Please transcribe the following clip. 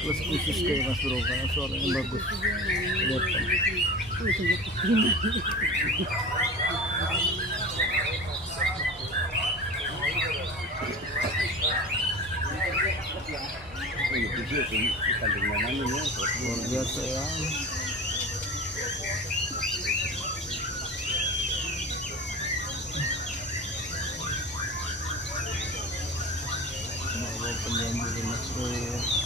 Kelas khusus kayak Mas Bro karena suaranya bagus. Kelihatan. Luar biasa ya. Bawa penyanyi Mas Bro.